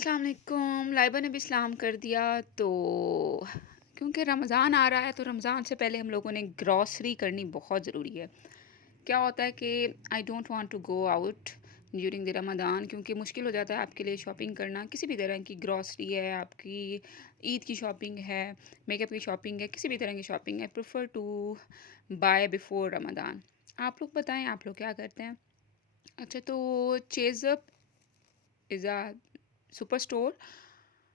अस्सलाम वालेकुम। लाइबा ने भी सलाम कर दिया। तो क्योंकि रमज़ान आ रहा है तो रमज़ान से पहले हम लोगों ने ग्रॉसरी करनी बहुत ज़रूरी है। क्या होता है कि I don't want to go out during the Ramzan, क्योंकि मुश्किल हो जाता है आपके लिए शॉपिंग करना। किसी भी तरह की ग्रॉसरी है, आपकी ईद की शॉपिंग है, मेकअप की शॉपिंग है, किसी भी तरह की शॉपिंग है, prefer to buy before Ramzan. आप लोग बताएं, आप लोग क्या करते हैं? अच्छा, तो Chase Up is a super store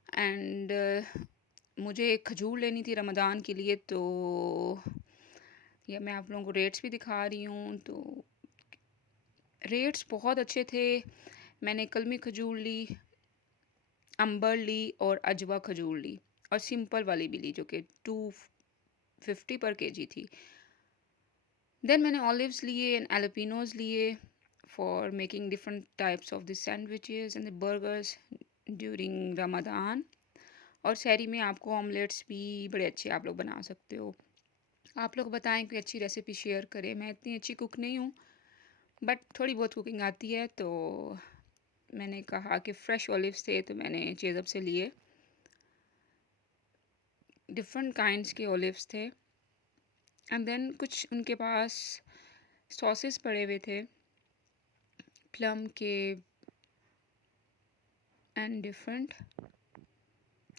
and मुझे एक खजूर लेनी थी रमज़ान के लिए। तो ये मैं आप लोगों को रेट्स भी दिखा रही हूँ। तो रेट्स बहुत अच्छे थे। मैंने कलमी खजूर ली, अंबर ली और अजवा खजूर ली, और सिंपल वाली भी ली जो कि 250 पर केजी थी। देन मैंने ऑलिव्स लिए एंड एलोपिनोज लिए for making different types of the sandwiches and the burgers during Ramzan. और शहरी में आपको ऑमलेट्स भी बड़े अच्छे आप लोग बना सकते हो। आप लोग बताएं कोई अच्छी रेसिपी शेयर करें। मैं इतनी अच्छी कुक नहीं हूँ, बट थोड़ी बहुत कुकिंग आती है। तो मैंने कहा कि फ़्रेश ऑलिव्स थे तो मैंने चेज़अप से लिए। डिफरेंट काइंड्स के ऑलिव्स थे एंड देन कुछ उनके पास सॉसेस पड़े हुए थे प्लम के एंड डिफरेंट।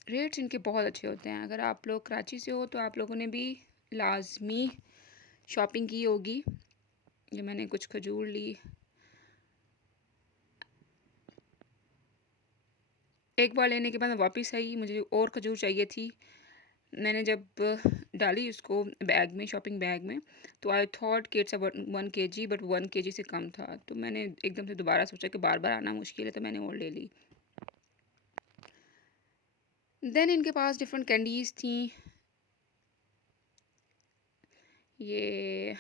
रेट्स इनके बहुत अच्छे होते हैं। अगर आप लोग कराची से हो तो आप लोगों ने भी लाजमी शॉपिंग की होगी। ये मैंने कुछ खजूर ली। एक बार लेने के बाद मैं वापस आई, मुझे और खजूर चाहिए थी। मैंने जब डाली उसको बैग में, शॉपिंग बैग में, तो आई थॉट कि इट्स 1 kg, बट 1 kg से कम था। तो मैंने एकदम से दोबारा सोचा कि बार बार आना मुश्किल है, तो मैंने और ले ली। देन इनके पास डिफरेंट कैंडीज़ थी। ये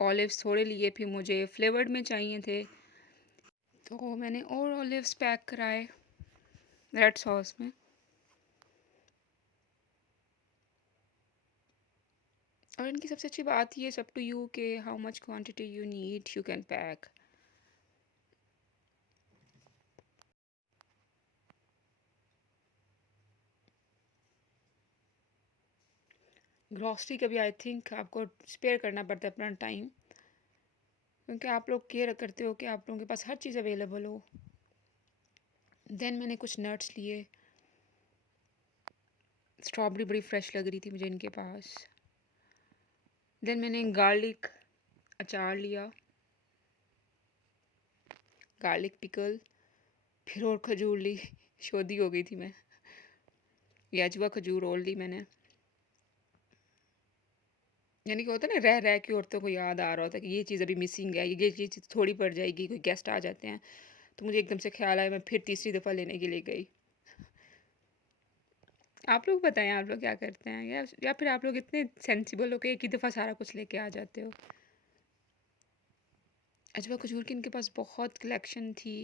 ऑलिव्स थोड़े लिए, फिर मुझे फ्लेवर्ड में चाहिए थे, तो मैंने और ऑलिव्स पैक कराए रेड सॉस में। और इनकी सबसे अच्छी बात ये, सब टू यू के how much quantity you need you can pack. Grocery का भी आई थिंक आपको स्पेयर करना पड़ता है अपना टाइम, क्योंकि आप लोग केयर करते हो कि आप लोगों के पास हर चीज़ अवेलेबल हो। देन मैंने कुछ नट्स लिए। स्ट्रॉबेरी बड़ी फ्रेश लग रही थी मुझे इनके पास। देन मैंने गार्लिक अचार लिया, गार्लिक पिकल। फिर और खजूर ली। शोधी हो गई थी मैं। ये अजवा खजूर और ली मैंने। यानी कि होता है ना, रह रह के औरतों को याद आ रहा होता है कि ये चीज़ अभी मिसिंग है, ये चीज़ थोड़ी पड़ जाएगी, कोई गेस्ट आ जाते हैं। तो मुझे एकदम से ख्याल आया, मैं फिर तीसरी दफ़ा लेने के लिए गई। आप लोग बताएं, आप लोग क्या करते हैं? या फिर आप लोग इतने सेंसिबल हो के एक ही दफ़ा सारा कुछ लेके आ जाते हो? अजवा खजूर की इनके पास बहुत कलेक्शन थी।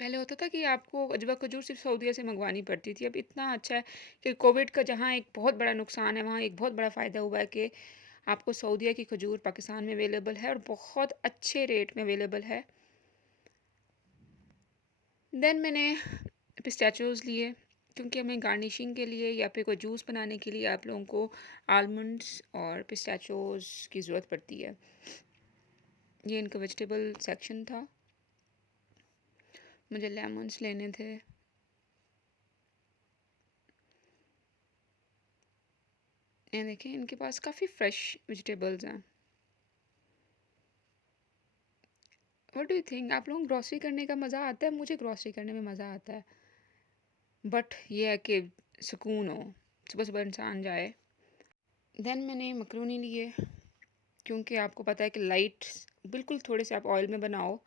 पहले होता था कि आपको अजवा खजूर सिर्फ सऊदीया से मंगवानी पड़ती थी। अब इतना अच्छा है कि कोविड का जहाँ एक बहुत बड़ा नुकसान है, वहाँ एक बहुत बड़ा फ़ायदा हुआ है कि आपको सऊदीया की खजूर पाकिस्तान में अवेलेबल है और बहुत अच्छे रेट में अवेलेबल है। देन मैंने पिस्ताचियोज़ लिए, क्योंकि हमें गार्निशिंग के लिए या फिर कोई जूस बनाने के लिए आप लोगों को आलमंड्स और पिस्ताचियोज़ की ज़रूरत पड़ती है। ये इनका वेजिटेबल सेक्शन था। मुझे लेमन्स लेने थे। ये देखें, इनके पास काफ़ी फ़्रेश वेजिटेबल्स हैं। What do you think? आप लोगों को ग्रॉसरी करने का मज़ा आता है? मुझे ग्रॉसरी करने में मज़ा आता है, बट ये है कि सुकून हो, सुबह-सुबह इंसान जाए। देन मैंने मकरोनी लिए, क्योंकि आपको पता है कि लाइट, बिल्कुल थोड़े से आप ऑयल में बनाओ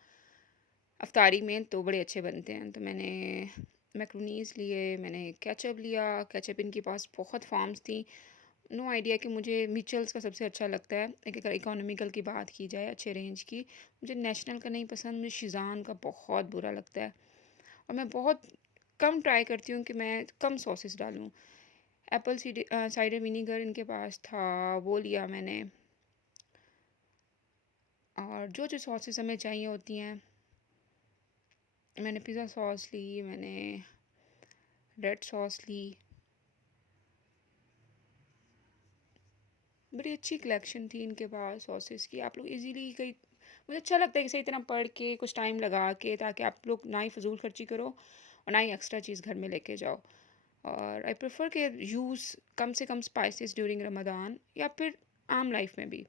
अफ्तारी में तो बड़े अच्छे बनते हैं। तो मैंने मैक्रोनीस लिए, मैंने केचप लिया। केचप इनके पास बहुत फार्म्स थी। नो आइडिया कि मुझे मिचल्स का सबसे अच्छा लगता है। अगर इकोनॉमिकल की बात की जाए, अच्छे रेंज की, मुझे नेशनल का नहीं पसंद, मुझे शिज़ान का बहुत बुरा लगता है। और मैं बहुत कम ट्राई करती हूँ कि मैं कम सॉसेस डालूँ। एप्पल साइडर विनीगर इनके पास था, वो लिया मैंने। और जो जो सॉसेस हमें चाहिए होती हैं मैंने पिज़्ज़ा सॉस ली, मैंने रेड सॉस ली। बड़ी अच्छी कलेक्शन थी इनके पास सॉसेस की। आप लोग इजीली कहीं, मुझे अच्छा लगता है कि सही इतना पढ़ के कुछ टाइम लगा के, ताकि आप लोग ना ही फजूल खर्ची करो और ना ही एक्स्ट्रा चीज़ घर में लेके जाओ। और आई प्रेफर के यूज़ कम से कम स्पाइसेस ड्यूरिंग रमज़ान, या फिर आम लाइफ में भी।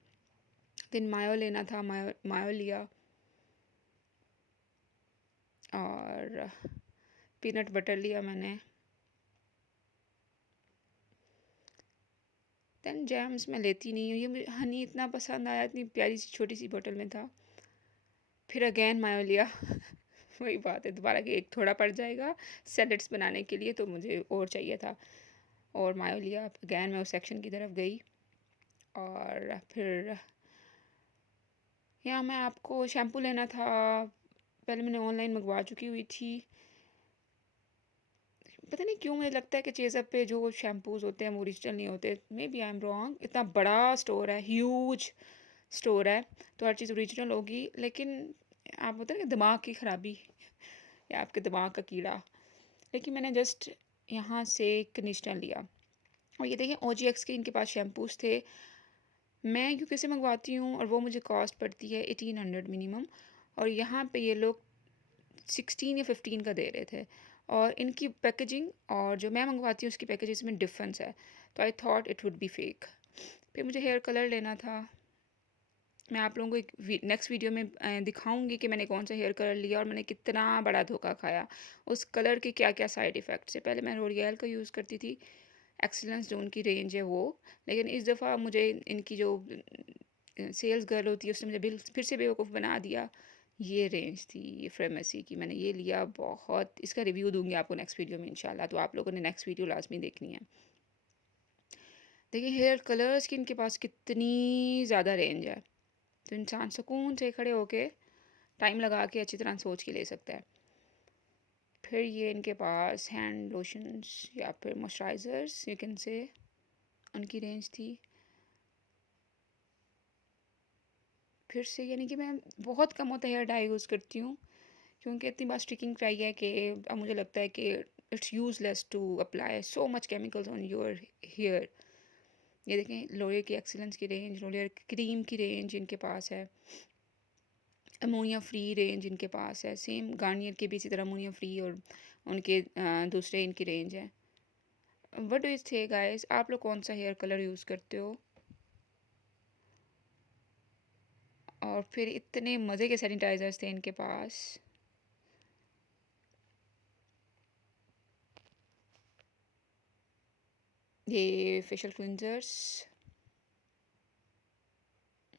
दिन मायो लेना था, मायो मायो लिया, और पीनट बटर लिया मैंने। दैन जैम्स मैं लेती नहीं हूँ, ये मुझे हनी इतना पसंद आया, इतनी प्यारी सी छोटी सी बोतल में था। फिर अगेन मायो लिया वही बात है दोबारा कि एक थोड़ा पड़ जाएगा सैलड्स बनाने के लिए, तो मुझे और चाहिए था और मायो लिया। अगेन मैं उस सेक्शन की तरफ गई, और फिर यहाँ मैं आपको शैम्पू लेना था। पहले मैंने ऑनलाइन मंगवा चुकी हुई थी। पता नहीं क्यों मुझे लगता है कि चेज़अप पे जो शैम्पूज़ होते हैं वो ओरिजिनल नहीं होते। Maybe I am wrong. इतना बड़ा स्टोर है, ह्यूज स्टोर है, तो हर चीज़ ओरिजिनल होगी, लेकिन आप बोलते हैं ना दिमाग की ख़राबी या आपके दिमाग का कीड़ा। लेकिन मैंने जस्ट यहाँ से कंडीशनर लिया, और ये देखिए OGX के इनके पास शैम्पूज़ थे। मैं यूके से मंगवाती हूँ और वो मुझे कॉस्ट पड़ती है 1800 मिनिमम, और यहाँ पे ये लोग 16 या 15 का दे रहे थे। और इनकी पैकेजिंग और जो मैं मंगवाती हूँ उसकी पैकेजिंग में डिफरेंस है, तो I thought it would be fake. फिर मुझे हेयर कलर लेना था। मैं आप लोगों को एक नेक्स्ट वीडियो में दिखाऊंगी कि मैंने कौन सा हेयर कलर लिया और मैंने कितना बड़ा धोखा खाया। उस कलर के क्या क्या साइड इफ़ेक्ट्स है। पहले मैं लोरियल का यूज़ करती थी, एक्सीलेंस जो उनकी रेंज है वो, लेकिन इस दफ़ा मुझे इनकी जो सेल्स गर्ल होती है उसने मुझे बिल फिर से बेवकूफ़ बना दिया। ये रेंज थी, ये फ्रेमेसी की, मैंने ये लिया। बहुत इसका रिव्यू दूंगी आपको नेक्स्ट वीडियो में इंशाल्लाह, तो आप लोगों ने नेक्स्ट वीडियो लाजमी देखनी है। देखिए हेयर कलर्स की इनके पास कितनी ज़्यादा रेंज है, तो इंसान सुकून से खड़े होके टाइम लगा के अच्छी तरह सोच के ले सकता है। फिर ये इनके पास हैंड लोशंस या फिर मॉइस्चराइज़र्स यू कैन से, उनकी रेंज थी। फिर से यानी कि मैं बहुत कम होता हेयर डाई यूज़ करती हूँ, क्योंकि इतनी बार स्टिकिंग कराई है कि अब मुझे लगता है कि it's useless to apply so much chemicals on your hair. ये देखें लोरियल की एक्सीलेंस की रेंज, लोरियल क्रीम की रेंज इनके पास है, अमोनिया फ्री रेंज इनके पास है। सेम गार्नियर के भी इसी तरह अमोनिया फ्री और उनके दूसरे इनकी रेंज है। व्हाट डू यू से गाइस, आप लोग कौन सा हेयर कलर यूज़ करते हो? और फिर इतने मज़े के सैनिटाइज़र्स थे इनके पास। ये फेशियल क्लिनजर्स,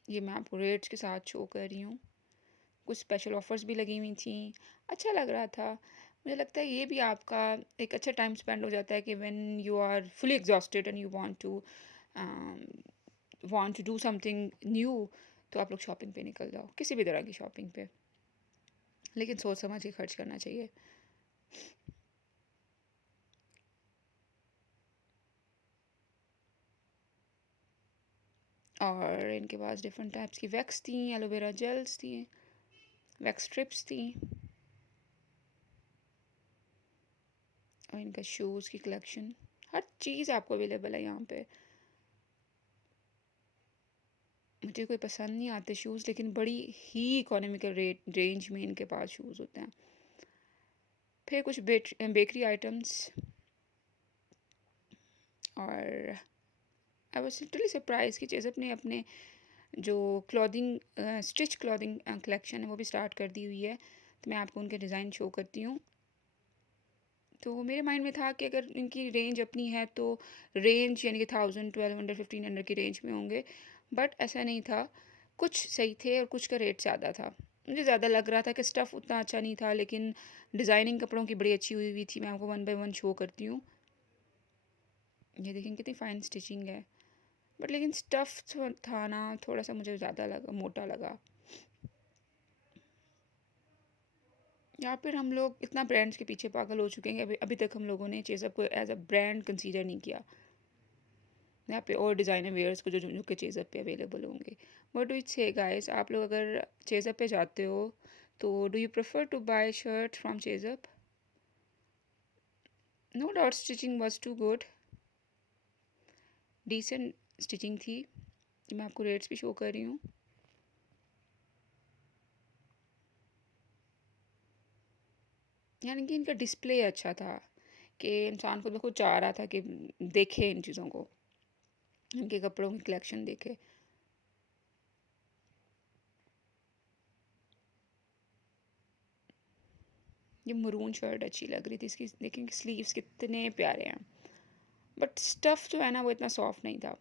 ये मैं आपको रेट्स के साथ शो कर रही हूँ। कुछ स्पेशल ऑफर्स भी लगी हुई थी, अच्छा लग रहा था। मुझे लगता है ये भी आपका एक अच्छा टाइम स्पेंड हो जाता है कि when you are fully exhausted and you want to do something new, तो आप लोग शॉपिंग पे निकल जाओ, किसी भी तरह की शॉपिंग पे, लेकिन सोच समझ के खर्च करना चाहिए। और इनके पास डिफरेंट टाइप्स की वैक्स थी, एलोवेरा जेल्स थी, वैक्स स्ट्रिप्स थी, और इनका शूज़ की कलेक्शन, हर चीज़ आपको अवेलेबल है यहाँ पे। मुझे कोई पसंद नहीं आते शूज़, लेकिन बड़ी ही इकोनॉमिकल रेंज में इनके पास शूज़ होते हैं। फिर कुछ बेकरी आइटम्स, और आई वाज लिटरली सरप्राइज कि चेज़अप ने अपने जो क्लॉथिंग स्टिच क्लॉथिंग कलेक्शन है वो भी स्टार्ट कर दी हुई है। तो मैं आपको उनके डिज़ाइन शो करती हूँ। तो मेरे माइंड में था कि अगर इनकी रेंज अपनी है तो रेंज यानी कि 1000, 1200, 1500 की रेंज में होंगे, बट ऐसा नहीं था। कुछ सही थे और कुछ का रेट ज़्यादा था। मुझे ज़्यादा लग रहा था कि स्टफ़ उतना अच्छा नहीं था, लेकिन डिज़ाइनिंग कपड़ों की बड़ी अच्छी हुई हुई थी। मैं आपको वन बाय वन शो करती हूँ। ये देखें कितनी फ़ाइन स्टिचिंग है, बट लेकिन स्टफ़ था ना, थोड़ा सा मुझे ज़्यादा लगा, मोटा लगा। या फिर हम लोग इतना ब्रांड्स के पीछे पागल हो चुके हैं, अभी अभी तक हम लोगों ने चेज़अप को एज अ ब्रांड कंसीडर नहीं किया। यहाँ पे और डिज़ाइनर वेयर्स को जो के चेज़अप पे अवेलेबल होंगे। What do it say guys, आप लोग अगर चेज़अप पे जाते हो तो do you prefer to buy shirt from Chase Up? No doubt stitching was too good, decent stitching थी। मैं आपको रेट्स भी शो कर रही हूँ। यानी कि इनका डिस्प्ले अच्छा था कि इंसान को बिल्कुल चाह रहा था कि देखे इन चीज़ों को, इनके कपड़ों की कलेक्शन देखे। ये मरून शर्ट अच्छी लग रही थी, इसकी देखें स्लीव्स कितने प्यारे हैं, बट स्टफ़ जो है ना वो इतना सॉफ्ट नहीं था,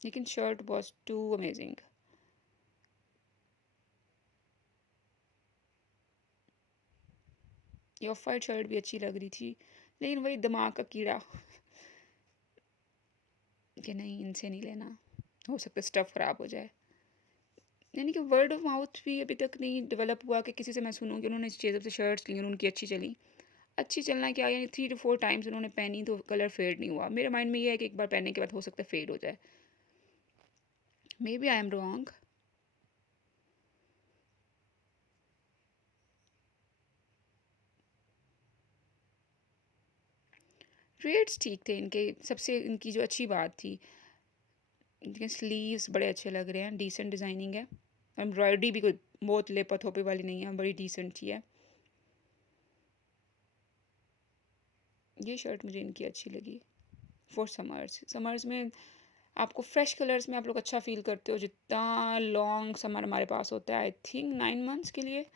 लेकिन शर्ट वॉज टू अमेजिंग। ये ऑफ वाइट शर्ट भी अच्छी लग रही थी, लेकिन वही दिमाग का कीड़ा कि नहीं इनसे नहीं लेना, हो सकता है स्टफ़ ख़राब हो जाए। यानी कि वर्ड ऑफ माउथ भी अभी तक नहीं डेवलप हुआ कि किसी से मैं सुनूँ कि उन्होंने चीज़ों से शर्ट्स ली और उनकी अच्छी चली। अच्छी चलना क्या, यानी 3 to 4 टाइम्स उन्होंने पहनी तो कलर फेड नहीं हुआ। मेरे माइंड में ये है कि एक बार पहनने के बाद हो सकता है फेड हो जाए। Maybe I am wrong. Rates ठीक थे इनके। सबसे इनकी जो अच्छी बात थी, इनके स्लीव्स बड़े अच्छे लग रहे हैं, डिसेंट डिज़ाइनिंग है। एम्ब्रॉयडरी भी कोई बहुत लेपा थोपे वाली नहीं है, बड़ी डिसेंट सी है। ये शर्ट मुझे इनकी अच्छी लगी फॉर समर्स। समर्स में आपको फ्रेश कलर्स में आप लोग अच्छा फील करते हो, जितना लॉन्ग समर हमारे पास होता है, आई थिंक 9 months के लिए।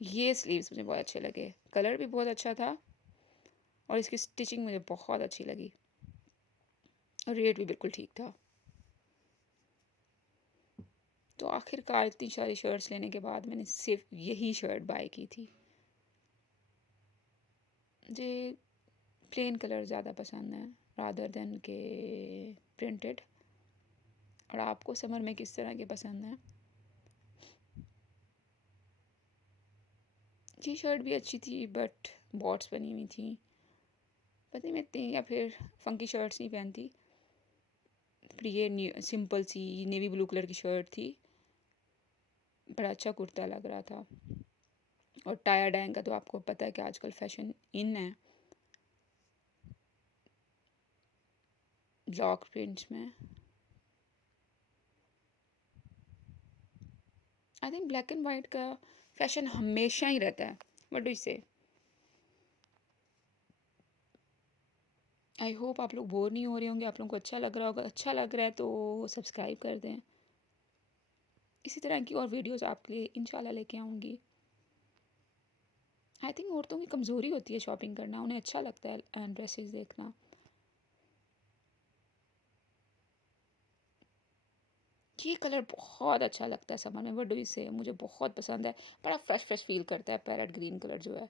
ये स्लीव्स मुझे बहुत अच्छे लगे, कलर भी बहुत अच्छा था और इसकी स्टिचिंग मुझे बहुत अच्छी लगी और रेट भी बिल्कुल ठीक था। तो आखिरकार इतनी सारी शर्ट्स लेने के बाद मैंने सिर्फ यही शर्ट बाय की थी। मुझे प्लेन कलर ज़्यादा पसंद है रादर देन के प्रिंटेड। और आपको समर में किस तरह के पसंद हैं? जी शर्ट भी अच्छी थी बट बॉट्स बनी हुई थी, पता नहीं मैं इतनी, या फिर फंकी शर्ट्स नहीं पहनती। फिर ये सिंपल सी नेवी ब्लू कलर की शर्ट थी, बड़ा अच्छा कुर्ता लग रहा था। और टाया डैंग का तो आपको पता है कि आजकल फैशन इन है, ब्लॉक प्रिंट्स में। I think black and white का फैशन हमेशा ही रहता है। व्हाट डू यू से? आई होप आप लोग बोर नहीं हो रहे होंगे, आप लोगों को अच्छा लग रहा होगा। अच्छा लग रहा है तो सब्सक्राइब कर दें। इसी तरह की और वीडियोस आपके लिए इंशाल्लाह लेके आऊँगी। आई थिंक औरतों की कमज़ोरी होती है शॉपिंग करना, उन्हें अच्छा लगता है ड्रेसेस देखना। ये कलर बहुत अच्छा लगता है समर में, व्हाट डू यू से? मुझे बहुत पसंद है, बड़ा फ्रेश फ्रेश फील करता है पैरेट ग्रीन कलर जो है।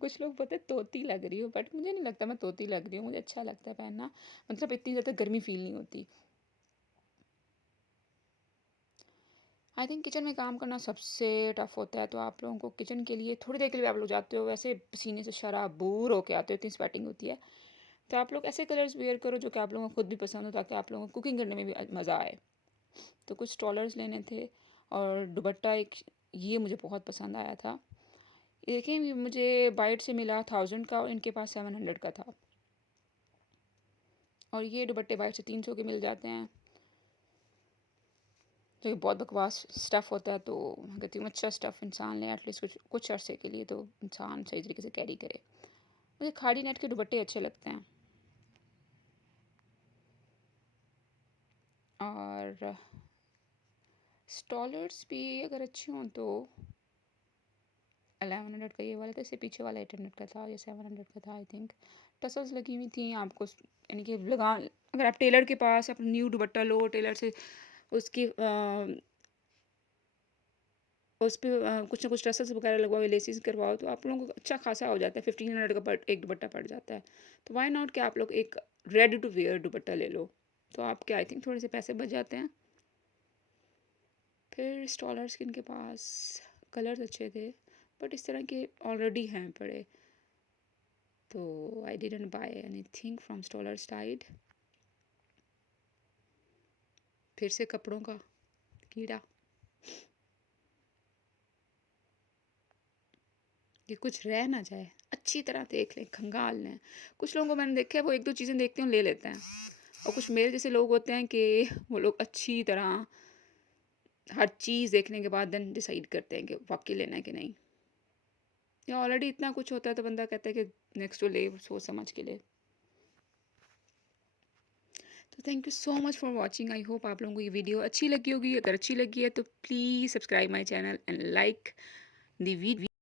कुछ लोग बोलते तोती लग रही हो, बट मुझे नहीं लगता मैं तोती लग रही हूँ, मुझे अच्छा लगता है पहनना। मतलब इतनी ज़्यादा गर्मी फील नहीं होती। आई थिंक किचन में काम करना सबसे टफ़ होता है, तो आप लोगों को किचन के लिए थोड़ी देर के लिए आप लोग जाते हो, वैसे पसीने से शराबूर होके आते हो, इतनी स्वेटिंग होती है। तो आप लोग ऐसे कलर्स वेयर करो जो कि आप लोगों को खुद भी पसंद हो, ताकि आप लोगों को कुकिंग करने में भी मज़ा आए। तो कुछ स्टॉलर्स लेने थे और दुपट्टा एक, ये मुझे बहुत पसंद आया था। देखिए ये मुझे बाइट से मिला 1000 का और इनके पास 700 का था। और ये दुपट्टे बाइट से 300 के मिल जाते हैं, जो कि बहुत बकवास स्टफ़ होता है। तो मैं कहती हूँ अच्छा स्टफ़ इंसान ले एटलीस्ट कुछ कुछ अरसे के लिए, तो इंसान सही तरीके से कैरी करे। मुझे खाड़ी नेट के दुपट्टे अच्छे लगते हैं। और स्टॉलर्स भी अगर अच्छे हों तो 1100 का ये वाला था, इससे पीछे वाला 800 का था, ये 700 का था आई थिंक। टसल्स लगी हुई थी आपको, यानी कि लगा, अगर आप टेलर के पास अपना न्यू दुपट्टा लो, टेलर से उसकी उस पर कुछ ना कुछ टसल्स वगैरह लगवाओ, लेसिस करवाओ, तो आप लोगों को अच्छा खासा हो जाता है। 1500 का एक दुपट्टा पड़ जाता है। तो वाई नॉट कि आप लोग एक रेडी टू वेयर दुपट्टा ले लो, तो आपके आई थिंक थोड़े से पैसे बच जाते हैं। फिर स्टॉलर स्किन के पास कलर्स अच्छे थे, बट इस तरह के ऑलरेडी हैं पड़े। तो I didn't buy anything from स्टॉलर साइड। फिर से कपड़ों का कीड़ा। कि कुछ रह ना जाए, अच्छी तरह देख लें, खंगाल लें। कुछ लोगों को मैंने देखा है वो 1-2 चीज़ें देखते हैं और ले लेते हैं, और कुछ मेरे जैसे लोग होते हैं कि वो लोग अच्छी तरह हर चीज़ देखने के बाद देन डिसाइड करते हैं कि वाक़ई लेना है कि नहीं। या ऑलरेडी इतना कुछ होता है तो बंदा कहता है कि नेक्स्ट तो ले, सोच समझ के ले। तो thank you so much for watching. I hope आप लोगों को ये वीडियो अच्छी लगी होगी। अगर अच्छी लगी है तो please subscribe my channel and like the video.